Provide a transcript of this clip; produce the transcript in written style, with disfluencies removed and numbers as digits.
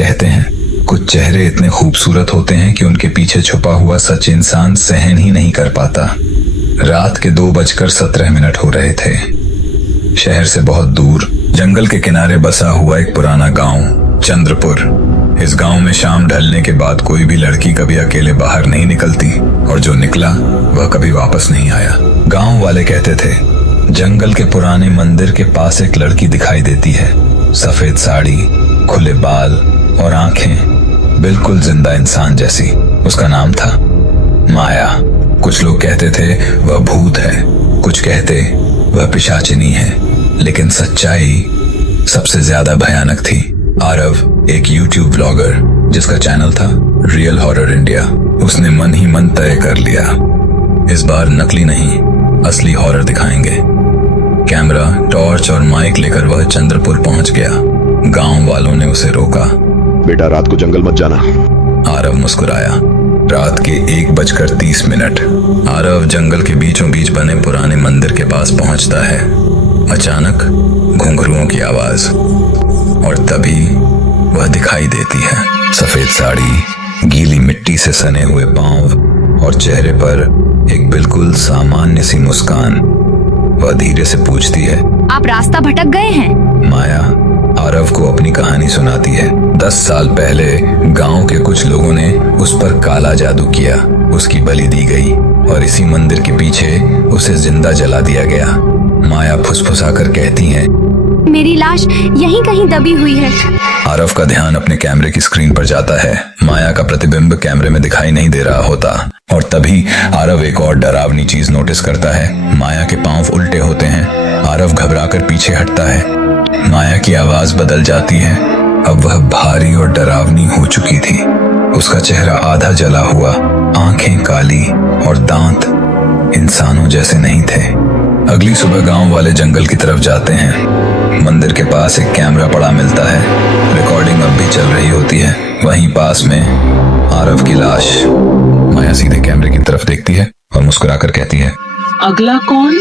कहते हैं कुछ चेहरे इतने खूबसूरत होते हैं कि उनके पीछे छुपा हुआ सच इंसान सहन ही नहीं कर पाता। रात के 2:17 हो रहे थे। शहर से बहुत दूर जंगल के किनारे बसा हुआ एक पुराना गांव, चंद्रपुर। इस गांव में शाम ढलने के बाद कोई भी लड़की कभी अकेले बाहर नहीं निकलती, और जो निकला वह कभी वापस नहीं आया। गांव वाले कहते थे जंगल के पुराने मंदिर के पास एक लड़की दिखाई देती है, सफेद साड़ी, खुले बाल और आंखें बिल्कुल जिंदा इंसान जैसी। उसका नाम था माया। कुछ लोग कहते थे वह भूत है, कुछ कहते वह पिशाचिनी है, लेकिन सच्चाई सबसे ज्यादा भयानक थी। आरव एक YouTube व्लॉगर जिसका चैनल था रियल हॉरर इंडिया, उसने मन ही मन तय कर लिया, इस बार नकली नहीं असली हॉरर दिखाएंगे। कैमरा, टॉर्च और माइक लेकर वह चंद्रपुर पहुंच गया। गांव वालों ने उसे रोका। बेटा, रात को जंगल मत जाना। आरव मुस्कुराया। रात के 1:30 आरव जंगल के बीचों बीच बने पुराने मंदिर के पास पहुंचता है। अचानक घुंघरुओं की आवाज, और तभी वह दिखाई देती है। सफेद साड़ी, गीली मिट्टी से सने हुए पांव और चेहरे पर एक बिल्कुल सामान्य सी मुस्कान। वह धीरे से पूछती है, आप रास्ता भटक गए हैं? माया आरव को अपनी कहानी सुनाती है। 10 साल पहले गांव के कुछ लोगों ने उस पर काला जादू किया, उसकी बलि दी गई और इसी मंदिर के पीछे उसे जिंदा जला दिया गया। माया फुसफुसाकर कहती है, मेरी लाश यहीं कहीं दबी हुई है। आरव का ध्यान अपने कैमरे की स्क्रीन पर जाता है। माया का प्रतिबिंब कैमरे में दिखाई नहीं दे रहा होता, और तभी आरव एक और डरावनी चीज नोटिस करता है। माया के पांव उल्टे होते हैं। आरव घबराकर पीछे हटता है। माया की आवाज बदल जाती है। अब वह भारी और डरावनी हो चुकी थी। उसका चेहरा आधा जला हुआ, आंखें काली और दांत इंसानों जैसे नहीं थे। अगली सुबह गांव वाले जंगल की तरफ जाते हैं। मंदिर के पास एक कैमरा पड़ा मिलता है। रिकॉर्डिंग अब भी चल रही होती है। वहीं पास में आरव की लाश। माया सीधे कैमरे की तरफ देखती है और मुस्कुराकर कहती है, अगला कौन?